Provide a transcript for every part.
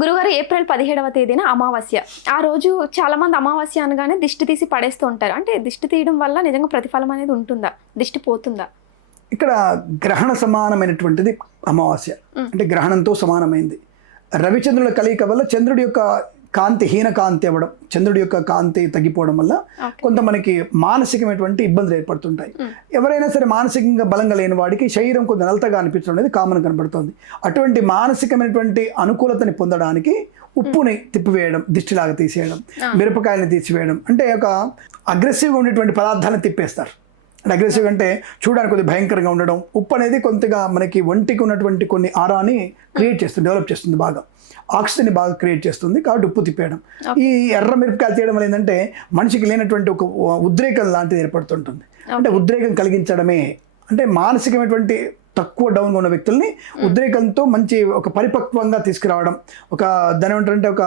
గురుగారు ఏప్రిల్ 17వ తేదీన అమావాస్య. ఆ రోజు చాలామంది అమావాస్య అనగానే దిష్టి తీసి పడేస్తూ ఉంటారు. అంటే దిష్టి తీయడం వల్ల నిజంగా ప్రతిఫలం అనేది ఉంటుందా? దిష్టి పోతుందా? ఇక్కడ గ్రహణ సమానమైనటువంటిది అమావాస్య. అంటే గ్రహణంతో సమానమైంది. రవిచంద్రుల కలయిక వల్ల చంద్రుడి యొక్క కాంతి హీన కాంతి అవ్వడం, చంద్రుడి యొక్క కాంతి తగ్గిపోవడం వల్ల కొంత మనకి మానసికమైనటువంటి ఇబ్బందులు ఏర్పడుతుంటాయి. ఎవరైనా సరే మానసికంగా బలంగా లేని వాడికి శరీరం కొంత నలతగా అనిపించడం అనేది కామన్ కనబడుతుంది. అటువంటి మానసికమైనటువంటి అనుకూలతని పొందడానికి ఉప్పుని తిప్పివేయడం, దిష్టిలాగా తీసేయడం, మిరపకాయలను తీసివేయడం, అంటే ఒక అగ్రెసివ్గా ఉండేటువంటి పదార్థాలను తిప్పేస్తారు. అంటే అగ్రెసివ్ అంటే చూడడానికి కొద్దిగా భయంకరంగా ఉండడం. ఉప్పు అనేది కొంతగా మనకి ఒంటికి ఉన్నటువంటి కొన్ని ఆరాని క్రియేట్ చేస్తుంది, డెవలప్ చేస్తుంది, బాగా ఆక్సిజన్ బాగా క్రియేట్ చేస్తుంది. కాబట్టి ఉప్పు తిప్పేయడం. ఈ ఎర్ర మిరపకాయలు తీయడం వల్ల ఏంటంటే మనిషికి లేనటువంటి ఒక ఉద్రేకం లాంటిది ఏర్పడుతుంటుంది. అంటే ఉద్రేకం కలిగించడమే, అంటే మానసికమైనటువంటి తక్కువ డౌన్గా ఉన్న వ్యక్తుల్ని ఉద్రేకంతో మంచి ఒక పరిపక్వంగా తీసుకురావడం, ఒక దాని ఏమంటారంటే ఒక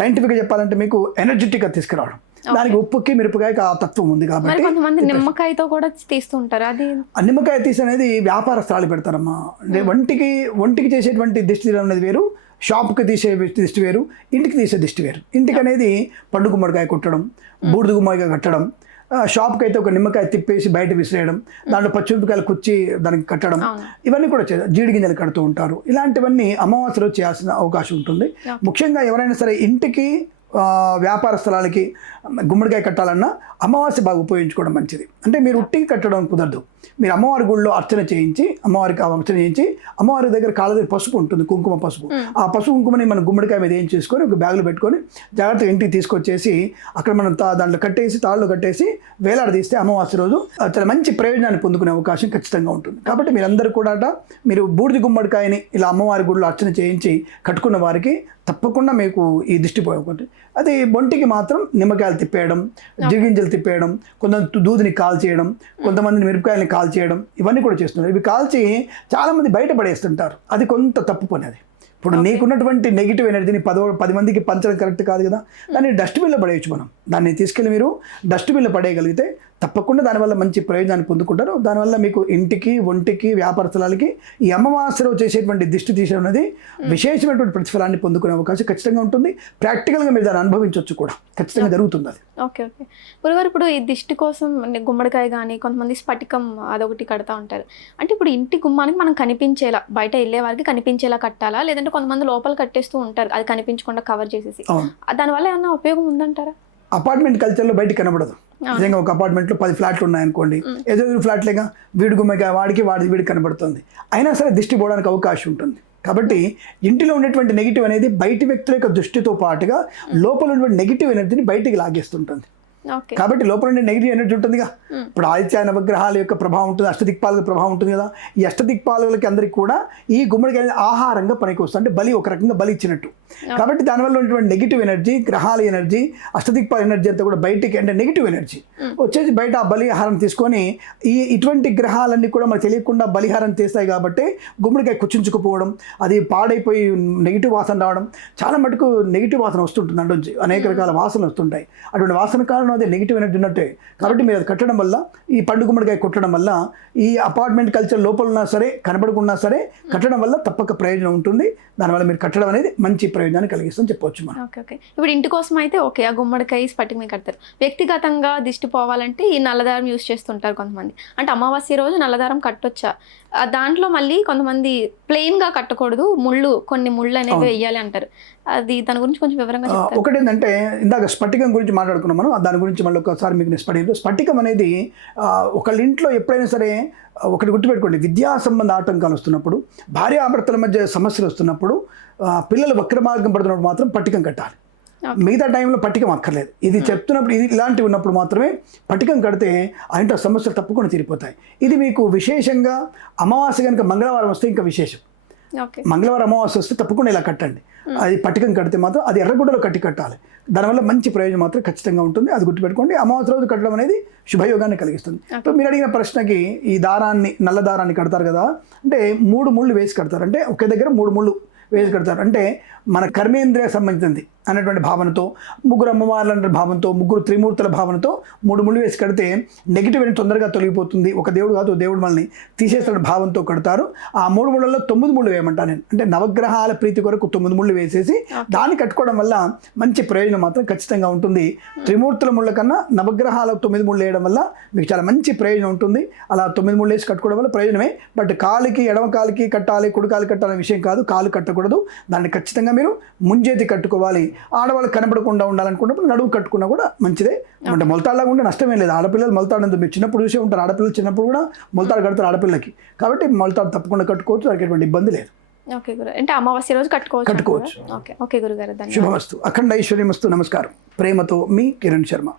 సైంటిఫిక్గా చెప్పాలంటే మీకు ఎనర్జెటిక్గా తీసుకురావడం. దానికి ఉప్పుకి మిరపకాయకి ఆ తత్వం ఉంది కాబట్టి కొంతమంది నిమ్మకాయతో కూడా తీస్తుంటారు. అది నిమ్మకాయ తీసి అనేది వ్యాపారస్తులు పెడతారమ్మా. అంటే ఒంటికి చేసేటువంటి దిష్టి తీయడం అనేది వేరు, షాప్కి తీసే దిష్టి వేరు, ఇంటికి తీసే దిష్టి వేరు. ఇంటికి అనేది పండు గుమ్మడికాయ కొట్టడం, బూడిద గుమ్మడికాయ కట్టడం, షాప్కి అయితే ఒక నిమ్మకాయ తిప్పేసి బయట విసిరేయడం, దాంట్లో పచ్చిమిరపకాయలు కుచ్చి దానికి కట్టడం, ఇవన్నీ కూడా జీడి గింజలు కడుతూ ఉంటారు. ఇలాంటివన్నీ అమావాస్యలో చేయాల్సిన అవకాశం ఉంటుంది. ముఖ్యంగా ఎవరైనా సరే ఇంటికి వ్యాపార స్థలాలకి గుమ్మడికాయ కట్టాలన్నా అమావాస్య బాగా ఉపయోగించుకోవడం మంచిది. అంటే మీరు ఉట్టికి కట్టడం కుదరదు. మీరు అమ్మవారి గుళ్ళో అర్చన చేయించి, అమ్మవారి దగ్గర కాళ్ళ దగ్గర పసుపు ఉంటుంది, కుంకుమ పసుపు. ఆ పసుపు కుంకుమని మనం గుమ్మడికాయ మీద ఏం చేసుకొని ఒక బ్యాగులో పెట్టుకొని జాగ్రత్తగా ఇంటికి తీసుకొచ్చేసి అక్కడ మనం దాంట్లో కట్టేసి తాళ్ళు కట్టేసి వేలాడదీస్తే అమావాస్య రోజు చాలా మంచి ప్రయోజనాన్ని పొందుకునే అవకాశం ఖచ్చితంగా ఉంటుంది. కాబట్టి మీరందరూ కూడా మీరు బూడిద గుమ్మడికాయని ఇలా అమ్మవారి గుళ్ళో అర్చన చేయించి కట్టుకున్న వారికి తప్పకుండా మీకు ఈ దిష్టి పోయకుండా. అది ఒంటికి మాత్రం నిమ్మకాయలు తిప్పేయడం, జిగింజలు తిప్పేయడం, కొంతమంది దూదిని కాల్చేయడం, కొంతమంది మిరపకాయలని కాల్చేయడం, ఇవన్నీ కూడా చేస్తున్నారు. ఇవి కాల్చి చాలామంది బయటపడేస్తుంటారు. అది కొంత తప్పు పని. అది ఇప్పుడు నీకున్నటువంటి నెగిటివ్ ఎనర్జీని 10 మందికి పంచడం కరెక్ట్ కాదు కదా. దాన్ని డస్ట్బిన్లో పడేయచ్చు. మనం దాన్ని తీసుకెళ్ళి మీరు డస్ట్బిన్లో పడేయగలిగితే తప్పకుండా దానివల్ల మంచి ప్రయోజనాన్ని పొందుకుంటారు. దానివల్ల మీకు ఇంటికి, ఒంటికి, వ్యాపార స్థలాలకి ఈ అమావాస్యలో చేసేటువంటి దిష్టి తీసేయడం అనేది విశేషమైనటువంటి ప్రతిఫలాన్ని పొందుకునే అవకాశం ఖచ్చితంగా ఉంటుంది. ప్రాక్టికల్గా మీరు దాన్ని అనుభవించవచ్చు కూడా, ఖచ్చితంగా జరుగుతుంది అది. ఓకే. గురుగారు, ఇప్పుడు ఈ దిష్టి కోసం గుమ్మడికాయ కానీ కొంతమంది స్ఫటికం అదొకటి కడతా ఉంటారు. అంటే ఇప్పుడు ఇంటి గుమ్మానికి మనం కనిపించేలా, బయట వెళ్ళే వారికి కనిపించేలా కట్టాలా, లేదంటే కొంతమంది లోపల కట్టేస్తూ ఉంటారు అది కనిపించకుండా కవర్ చేసేసి, దానివల్ల ఏమన్నా ఉపయోగం ఉందంటారా? అపార్ట్మెంట్ కల్చర్లో బయట కనబడదు. నిజంగా ఒక అపార్ట్మెంట్లో 10 ఫ్లాట్లు ఉన్నాయనుకోండి, ఏదో ఫ్లాట్లేగా వీడి గుమ్మడికాయ వీడికి కనబడుతుంది. అయినా సరే దిష్టి పోవడానికి అవకాశం ఉంటుంది. కాబట్టి ఇంటిలో ఉన్నటువంటి నెగిటివ్ అనేది బయటి వ్యక్తుల యొక్క దృష్టితో పాటుగా లోపల ఉన్నటువంటి నెగిటివ్ ఎనర్జీని బయటికి లాగేస్తుంటుంది. కాబట్టి లోపల ఉండే నెగిటివ్ ఎనర్జీ ఉంటుందిగా. ఇప్పుడు ఆదిత్య నవగ్రహాల యొక్క ప్రభావం ఉంటుంది, అష్టదిక్పాలక ప్రభావం ఉంటుంది కదా. ఈ అష్టదిక్పాలకులకి అందరికీ కూడా ఈ గుమ్మడికాయ ఆహారంగా పనికి వస్తుంది. అంటే బలి, ఒక రకంగా బలి ఇచ్చినట్టు. కాబట్టి దానివల్ల ఉన్నటువంటి నెగిటివ్ ఎనర్జీ, గ్రహాల ఎనర్జీ, అష్టదిక్పాల ఎనర్జీ అంతా కూడా బయటికి, అంటే నెగిటివ్ ఎనర్జీ వచ్చేసి బయట ఆ బలి ఆహారం తీసుకొని ఇటువంటి గ్రహాలన్నీ కూడా మనకు తెలియకుండా బలిహారం చేస్తాయి. కాబట్టి గుమ్మడికాయ కుచించుకుపోవడం, అది పాడైపోయి నెగిటివ్ వాసన రావడం, చాలా మటుకు నెగిటివ్ వాసన వస్తుంటుంది. అంటే అనేక రకాల వాసనలు వస్తుంటాయి. అటువంటి వాసన కారణం అదే నెగిటివ్ ఎనర్జీ ఉన్నట్టే. కాబట్టి మీరు అది కట్టడం వల్ల, ఈ పండు గుమ్మడికాయ కొట్టడం వల్ల, ఈ అపార్ట్మెంట్ కల్చర్ లోపల ఉన్నా సరే కనబడకున్నా సరే కట్టడం వల్ల తప్పక ప్రయోజనం ఉంటుంది. దానివల్ల మీరు కట్టడం అనేది మంచి ప్రయోజనాన్ని కలిగిస్తుందని చెప్పవచ్చు మనం. ఓకే. ఇప్పుడు ఇంటి కోసం అయితే ఓకే, ఆ గుమ్మడికాయ స్ఫటికమే కడతారు. వ్యక్తిగతంగా దిష్టి పోవాలంటే ఈ నల్లదారం యూజ్ చేస్తుంటారు కొంతమంది. అంటే అమావాస్య రోజు నల్లదారం కట్టొచ్చా? దాంట్లో మళ్ళీ కొంతమంది ప్లెయిన్గా కట్టకూడదు, కొన్ని ముళ్ళు అనేవి వేయాలి అంటారు. అది దాని గురించి కొంచెం వివరంగా చెప్తారా? ఒకటి ఏంటంటే ఇందాక స్ఫటికం గురించి మాట్లాడుకున్నాం మనం. దాని గురించి మళ్ళీ ఒకసారి మీకు స్ఫటికం అనేది ఒకళ్ళ ఇంట్లో ఎప్పుడైనా సరే ఒకటి గుర్తుపెట్టుకోండి, విద్యా సంబంధ ఆటంకాలు వస్తున్నప్పుడు, భార్యాభర్తల మధ్య సమస్యలు వస్తున్నప్పుడు, పిల్లలు వక్ర మార్గం పడుతున్నప్పుడు మాత్రం పట్టికం కట్టాలి. మిగతా టైంలో పట్టికం అక్కర్లేదు. ఇది చెప్తున్నప్పుడు, ఇది ఇలాంటివి ఉన్నప్పుడు మాత్రమే పట్టికం కడితే ఆ ఇంట్లో సమస్యలు తప్పకుండా తీరిపోతాయి. ఇది మీకు విశేషంగా అమావాస్య కనుక మంగళవారం వస్తే ఇంకా విశేషం. మంగళవారం అమావాస్య వస్తే తప్పకుండా ఇలా కట్టండి. అది పట్టికం కడితే మాత్రం అది ఎర్రగుడ్డలో కట్టాలి. దానివల్ల మంచి ప్రయోజనం మాత్రం ఖచ్చితంగా ఉంటుంది. అది గుర్తుపెట్టుకోండి. అమావాస్య రోజు కట్టడం అనేది శుభయోగాన్ని కలిగిస్తుంది. ఇప్పుడు మీరు అడిగిన ప్రశ్నకి, ఈ దారాన్ని, నల్ల దారాన్ని కడతారు కదా, అంటే 3 ముళ్ళు వేసి కడతారు. అంటే ఒకే దగ్గర 3 ముళ్ళు వేసి కడతారు. అంటే మన కర్మేంద్రియ సంబంధించింది అనేటువంటి భావనతో, ముగ్గురు అమ్మవార్ల అనే భావంతో, ముగ్గురు త్రిమూర్తుల భావనతో 3 ముళ్ళు వేసి కడితే నెగిటివ్ అనేది తొందరగా తొలగిపోతుంది, ఒక దేవుడు కాదు దేవుడు మనల్ని తీసేస్తున్న భావంతో కడతారు. ఆ 3 ముళ్ళల్లో 9 ముళ్ళు వేయమంటాను నేను. అంటే నవగ్రహాల ప్రీతి కొరకు 9 ముళ్ళు వేసేసి దాన్ని కట్టుకోవడం వల్ల మంచి ప్రయోజనం మాత్రం ఖచ్చితంగా ఉంటుంది. త్రిమూర్తుల ముళ్ళ కన్నా నవగ్రహాల 9 ముళ్ళు వేయడం వల్ల మీకు చాలా మంచి ప్రయోజనం ఉంటుంది. అలా 9 ముళ్ళు వేసి కట్టుకోవడం వల్ల ప్రయోజనమే. బట్ కాలికి, ఎడమ కాలికి కట్టాలి, కుడి కాలు కట్టాలనే విషయం కాదు. కాలు కట్టకూడదు, దాన్ని ఖచ్చితంగా మీరు ముంజేతి కట్టుకోవాలి. ఆడవాళ్ళు కనపడకుండా ఉండాలనుకున్నప్పుడు నడువు కట్టుకున్నా కూడా మంచిదే. అంటే మొలతాడులాగా ఉంటే నష్టమే లేదు. ఆడపిల్లలు మొలతాడు మీరు చిన్నప్పుడు చూసే ఉంటారు, ఆడపిల్లలు చిన్నప్పుడు కూడా మొలతాడు కడతారు ఆడపిల్లలకి. కాబట్టి మొలతాడు తప్పకుండా కట్టుకోవచ్చు, దానికి ఎటువంటి ఇబ్బంది లేదు. ఓకే గురు, అంటే అమావాస్య రోజు కట్టుకోవచ్చు. ఓకే గురుగారు, శుభమస్తు, అఖండ ఐశ్వర్యమస్తు. నమస్కారం. ప్రేమతో మీ కిరణ్ శర్మ.